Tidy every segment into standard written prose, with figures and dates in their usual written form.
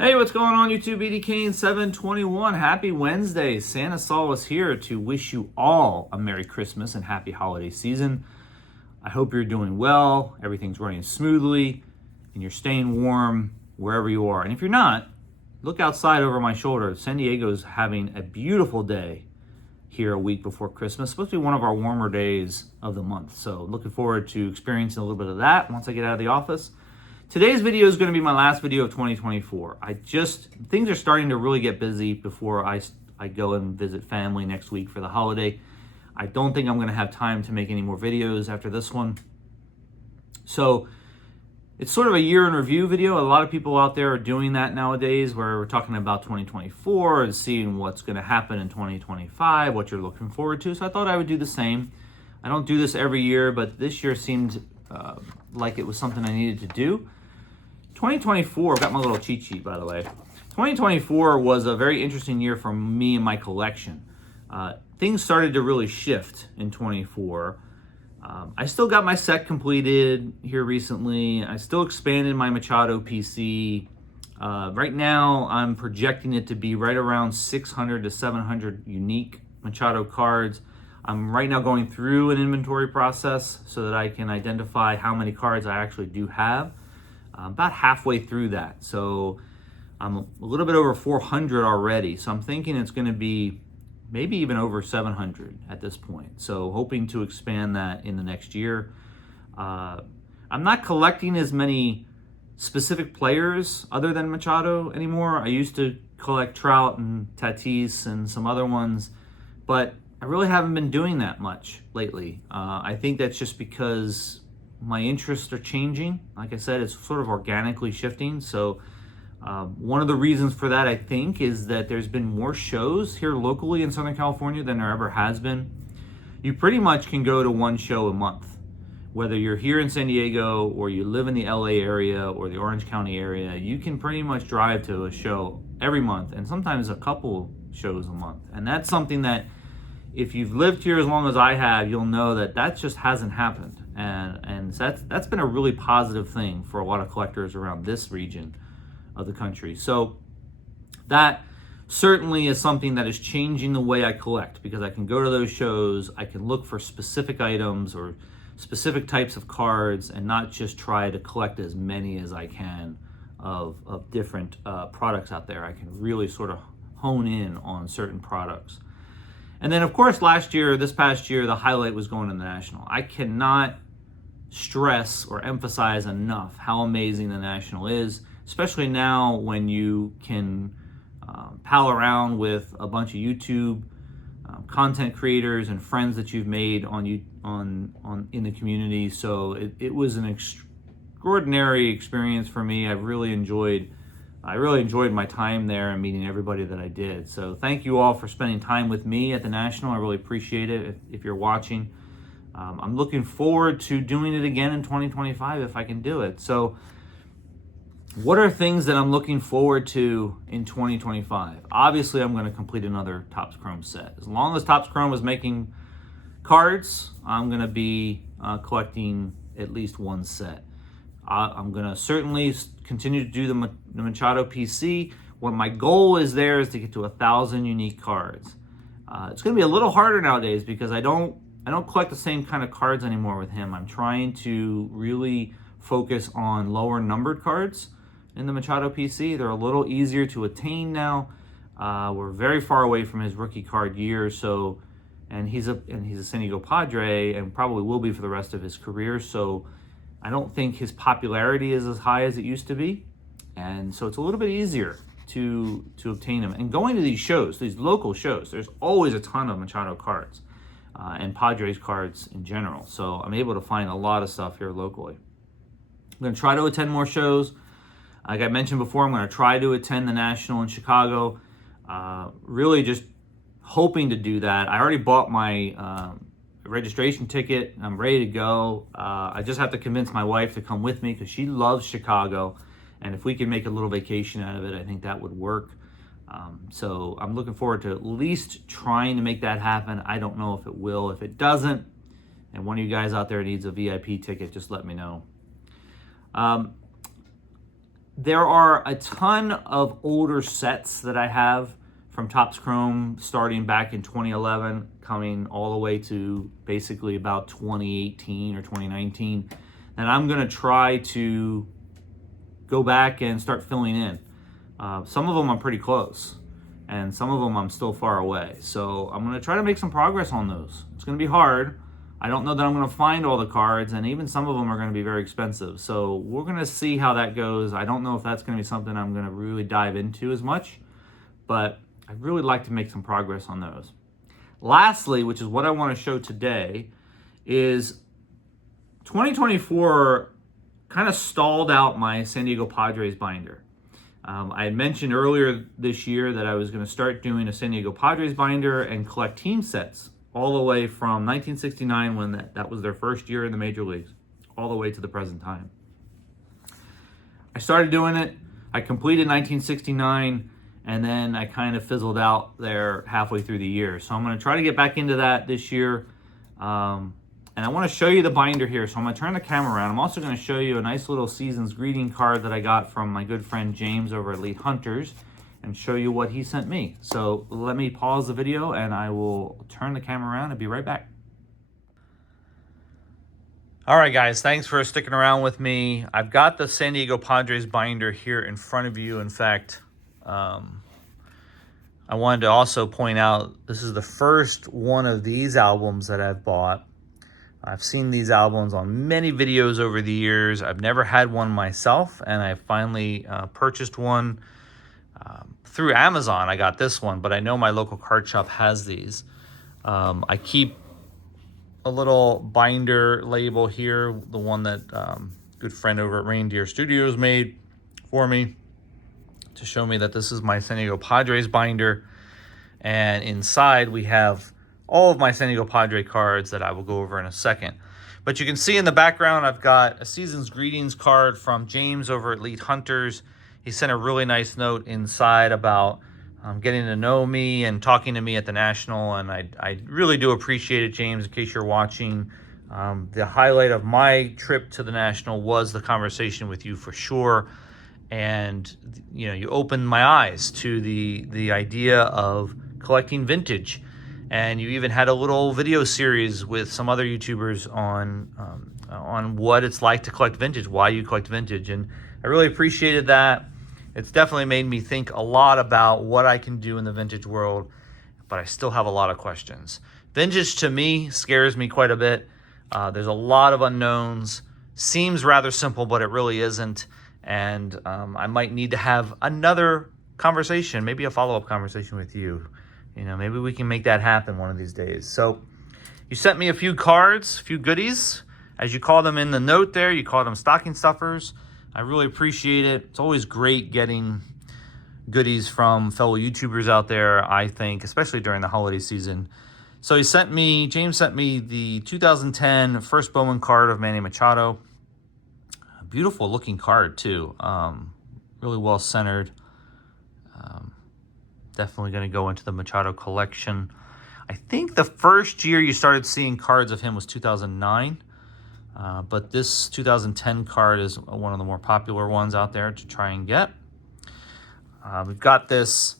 Hey, what's going on YouTube? ED Kane 721. Happy Wednesday. Santa Saul is here to wish you all a Merry Christmas and Happy Holiday Season. I hope you're doing well, everything's running smoothly, and you're staying warm wherever you are. And if you're not, look outside over my shoulder. San Diego's having a beautiful day here a week before Christmas. It's supposed to be one of our warmer days of the month. So looking forward to experiencing a little bit of that once I get out of the office. Today's video is going to be my last video of 2024. Things are starting to really get busy before I go and visit family next week for the holiday. I don't think I'm going to have time to make any more videos after this one. So it's sort of a year in review video. A lot of people out there are doing that nowadays, where we're talking about 2024 and seeing what's going to happen in 2025, what you're looking forward to. So I thought I would do the same. I don't do this every year, but this year seemed like it was something I needed to do. 2024, I've got my little cheat sheet, by the way. 2024 was a very interesting year for me and my collection. Things started to really shift in 24. I still got my set completed here recently. I still expanded my Machado PC. Right now, I'm projecting it to be right around 600 to 700 unique Machado cards. I'm right now going through an inventory process so that I can identify how many cards I actually do have. About halfway through that. So I'm a little bit over 400 already. So I'm thinking it's going to be maybe even over 700 at this point. So hoping to expand that in the next year. I'm not collecting as many specific players other than Machado anymore. I used to collect Trout and Tatis and some other ones, but I really haven't been doing that much lately. I think that's just because my interests are changing. Like I said, it's sort of organically shifting. So one of the reasons for that, I think, is that there's been more shows here locally in Southern California than there ever has been. You pretty much can go to one show a month. Whether you're here in San Diego or you live in the LA area or the Orange County area, you can pretty much drive to a show every month, and sometimes a couple shows a month. And that's something that, if you've lived here as long as I have, you'll know that that just hasn't happened. And that's been a really positive thing for a lot of collectors around this region of the country. So that certainly is something that is changing the way I collect, because I can go to those shows, I can look for specific items or specific types of cards and not just try to collect as many as I can of different products out there. I can really sort of hone in on certain products. And then, of course, this past year, the highlight was going to the National. I cannot stress or emphasize enough how amazing the National is, especially now when you can pal around with a bunch of YouTube content creators and friends that you've made in the community. So it was an extraordinary experience for me. I really enjoyed my time there and meeting everybody that I did. So thank you all for spending time with me at the National. I really appreciate it if you're watching. I'm looking forward to doing it again in 2025 if I can do it. So what are things that I'm looking forward to in 2025? Obviously, I'm going to complete another Topps Chrome set. As long as Topps Chrome is making cards, I'm going to be collecting at least one set. I'm going to certainly continue to do the Machado PC. What my goal is there is to get to 1,000 unique cards. It's going to be a little harder nowadays because I don't collect the same kind of cards anymore with him. I'm trying to really focus on lower numbered cards in the Machado PC. They're a little easier to attain now. We're very far away from his rookie card year, and he's a San Diego Padre and probably will be for the rest of his career. So I don't think his popularity is as high as it used to be. And so it's a little bit easier to obtain them. And going to these shows, these local shows, there's always a ton of Machado cards and Padres cards in general. So I'm able to find a lot of stuff here locally. I'm going to try to attend more shows. Like I mentioned before, I'm going to try to attend the National in Chicago. Really just hoping to do that. I already bought my registration ticket. I'm ready to go. I just have to convince my wife to come with me because she loves Chicago. And if we can make a little vacation out of it, I think that would work. So I'm looking forward to at least trying to make that happen. I don't know if it will. If it doesn't, and one of you guys out there needs a VIP ticket, just let me know. there are a ton of older sets that I have from Topps Chrome starting back in 2011, coming all the way to basically about 2018 or 2019. And I'm going to try to go back and start filling in. Some of them I'm pretty close, and some of them I'm still far away. So I'm going to try to make some progress on those. It's going to be hard. I don't know that I'm going to find all the cards, and even some of them are going to be very expensive. So we're going to see how that goes. I don't know if that's going to be something I'm going to really dive into as much, but I'd really like to make some progress on those. Lastly, which is what I want to show today, is 2024 kind of stalled out my San Diego Padres binder. I had mentioned earlier this year that I was going to start doing a San Diego Padres binder and collect team sets all the way from 1969, when that was their first year in the major leagues, all the way to the present time. I started doing it. I completed 1969, and then I kind of fizzled out there halfway through the year. So I'm going to try to get back into that this year. And I want to show you the binder here. So I'm going to turn the camera around. I'm also going to show you a nice little season's greeting card that I got from my good friend James over at Elite Hunters, and show you what he sent me. So let me pause the video and I will turn the camera around and be right back. All right, guys, thanks for sticking around with me. I've got the San Diego Padres binder here in front of you. In fact, I wanted to also point out this is the first one of these albums that I've bought. I've seen these albums on many videos over the years. I've never had one myself, and I finally purchased one through Amazon. I got this one, but I know my local card shop has these. I keep a little binder label here, the one that good friend over at Reindeer Studios made for me to show me that this is my San Diego Padres binder. And inside we have all of my San Diego Padre cards that I will go over in a second. But you can see in the background, I've got a season's greetings card from James over at Elite Hunters. He sent a really nice note inside about getting to know me and talking to me at the National, and I really do appreciate it, James, in case you're watching. The highlight of my trip to the National was the conversation with you for sure. And you know, you opened my eyes to the idea of collecting vintage. And you even had a little video series with some other YouTubers on what it's like to collect vintage, why you collect vintage. And I really appreciated that. It's definitely made me think a lot about what I can do in the vintage world, but I still have a lot of questions. Vintage to me scares me quite a bit. There's a lot of unknowns. Seems rather simple, but it really isn't. And I might need to have another conversation, maybe a follow-up conversation with you. You know, maybe we can make that happen one of these days. So you sent me a few cards, a few goodies. As you call them in the note there, you call them stocking stuffers. I really appreciate it. It's always great getting goodies from fellow YouTubers out there, I think, especially during the holiday season. So James sent me the 2010 first Bowman card of Manny Machado. A beautiful looking card too. Really well centered. Definitely going to go into the Machado collection. I think the first year you started seeing cards of him was 2009. But this 2010 card is one of the more popular ones out there to try and get. We've got this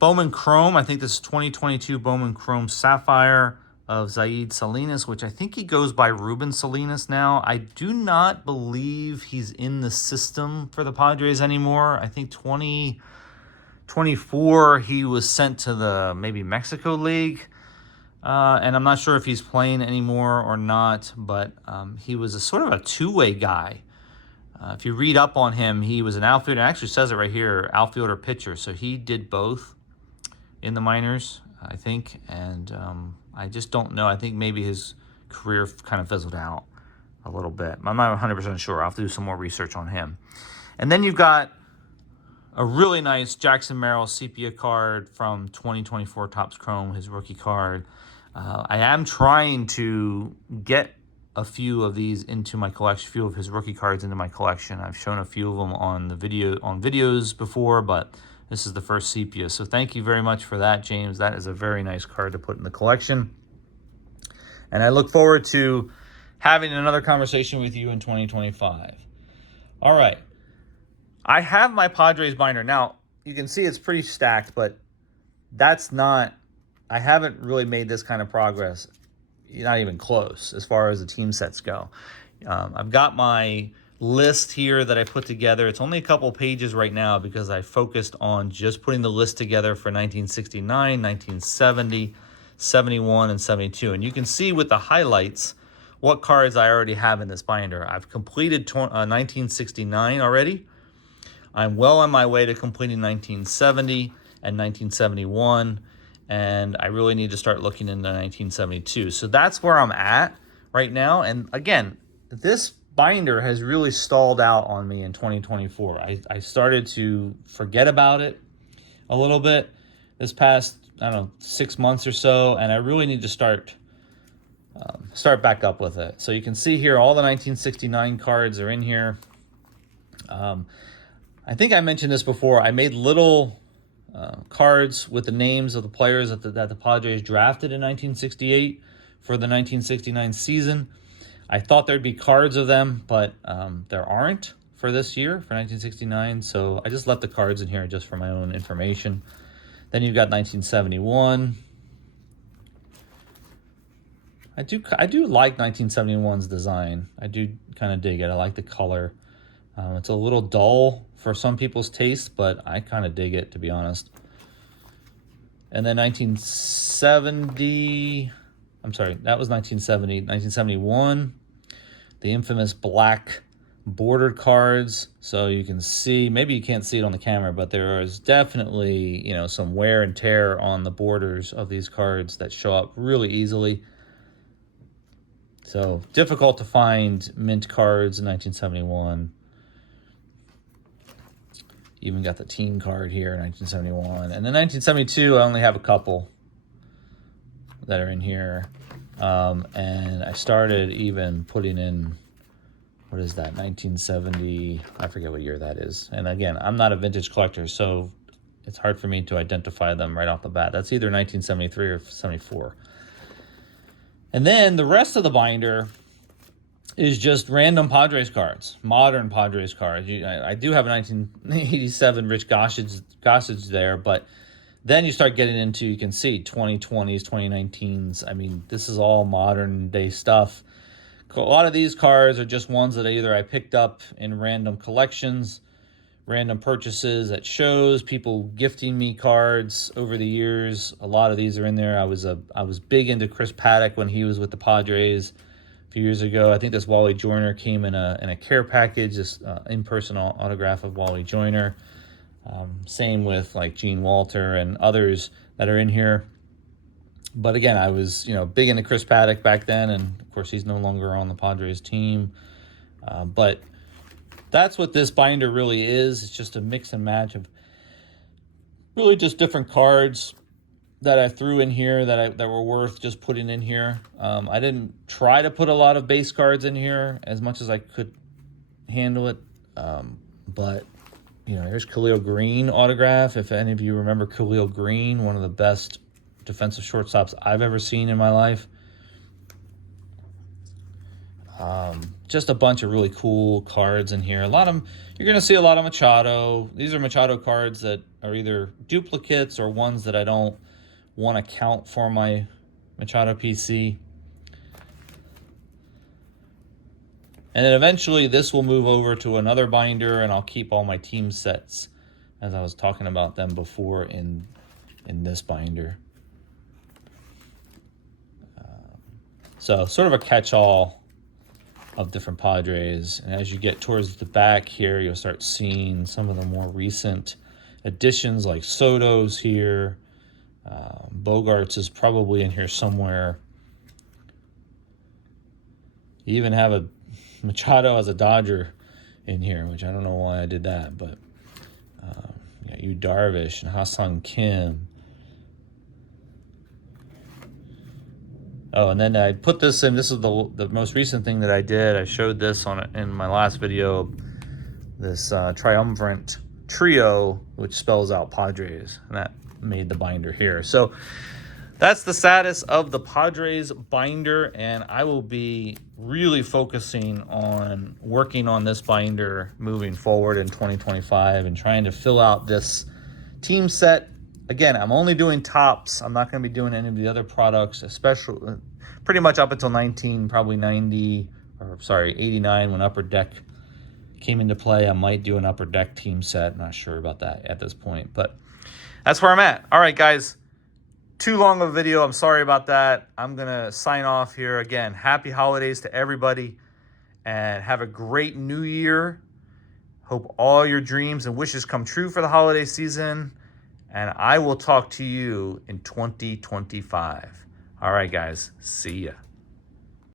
Bowman Chrome. I think this is 2022 Bowman Chrome Sapphire of Zaid Salinas, which I think he goes by Ruben Salinas now. I do not believe he's in the system for the Padres anymore. I think 2024 he was sent to the maybe Mexico League. And I'm not sure if he's playing anymore or not, but he was a sort of a two-way guy. If you read up on him, he was an outfielder. It actually says it right here, outfielder pitcher. So he did both in the minors, I think. And I just don't know. I think maybe his career kind of fizzled out a little bit. I'm not 100% sure. I'll have to do some more research on him. And then you've got a really nice Jackson Merrill sepia card from 2024 Topps Chrome, his rookie card. I am trying to get a few of these into my collection, a few of his rookie cards into my collection. I've shown a few of them on videos before, but this is the first sepia. So thank you very much for that, James. That is a very nice card to put in the collection. And I look forward to having another conversation with you in 2025. All right. I have my Padres binder. Now, you can see it's pretty stacked, but that's not, I haven't really made this kind of progress, not even close, as far as the team sets go. I've got my list here that I put together. It's only a couple pages right now because I focused on just putting the list together for 1969, 1970, 71, and 72. And you can see with the highlights what cards I already have in this binder. I've completed 1969 already. I'm well on my way to completing 1970 and 1971, and I really need to start looking into 1972. So that's where I'm at right now. And again, this binder has really stalled out on me in 2024. I started to forget about it a little bit this past, I don't know, 6 months or so, and I really need to start back up with it. So you can see here all the 1969 cards are in here. I think I mentioned this before. I made little cards with the names of the players that the Padres drafted in 1968 for the 1969 season. I thought there'd be cards of them, but there aren't for this year, for 1969. So I just left the cards in here just for my own information. Then you've got 1971. I do like 1971's design. I do kind of dig it. I like the color. It's a little dull for some people's taste, but I kind of dig it, to be honest. And then 1970, I'm sorry, that was 1970. 1971, the infamous black bordered cards. So you can see, maybe you can't see it on the camera, but there is definitely, you know, some wear and tear on the borders of these cards that show up really easily. So difficult to find mint cards in 1971. Even got the team card here in 1971. And then 1972, I only have a couple that are in here. And I started even putting in, what is that, 1970, I forget what year that is. And again, I'm not a vintage collector, so it's hard for me to identify them right off the bat. That's either 1973 or 74. And then the rest of the binder is just random Padres cards, modern Padres cards. I do have a 1987 Rich Gossage there, but then you start getting into, you can see 2020s, 2019s. I mean, this is all modern day stuff. A lot of these cards are just ones that either I picked up in random collections, random purchases at shows, people gifting me cards over the years. A lot of these are in there. I was big into Chris Paddock when he was with the Padres a few years ago. I think this Wally Joyner came in a care package, this in-person autograph of Wally Joyner. Same with like Gene Walter and others that are in here. But again, I was, you know, big into Chris Paddock back then, and of course he's no longer on the Padres team. But that's what this binder really is. It's just a mix and match of really just different cards that I threw in here that were worth just putting in here. I didn't try to put a lot of base cards in here as much as I could handle it. But, you know, here's Khalil Green autograph. If any of you remember Khalil Green, one of the best defensive shortstops I've ever seen in my life. Just a bunch of really cool cards in here. A lot of them, you're going to see a lot of Machado. These are Machado cards that are either duplicates or ones that I don't want to count for my Machado PC. And then eventually this will move over to another binder, and I'll keep all my team sets as I was talking about them before in this binder. So sort of a catch-all of different Padres. And as you get towards the back here, you'll start seeing some of the more recent additions like Soto's here. Bogarts is probably in here somewhere. You even have a Machado as a Dodger in here, which I don't know why I did that, but you got Yu Darvish and Ha-Seong Kim. Oh, and then I put this in. This is the most recent thing that I did. I showed this in my last video. This triumvirate trio, which spells out Padres, and that made the binder here. So that's the status of the Padres binder, and I will be really focusing on working on this binder moving forward in 2025 and trying to fill out this team set. Again, I'm only doing tops. I'm not going to be doing any of the other products, especially pretty much up until 19, probably 89 when Upper Deck came into play. I might do an Upper Deck team set. Not sure about that at this point, but that's where I'm at. All right, guys. Too long of a video. I'm sorry about that. I'm going to sign off here. Again, happy holidays to everybody and have a great new year. Hope all your dreams and wishes come true for the holiday season. And I will talk to you in 2025. All right, guys. See ya.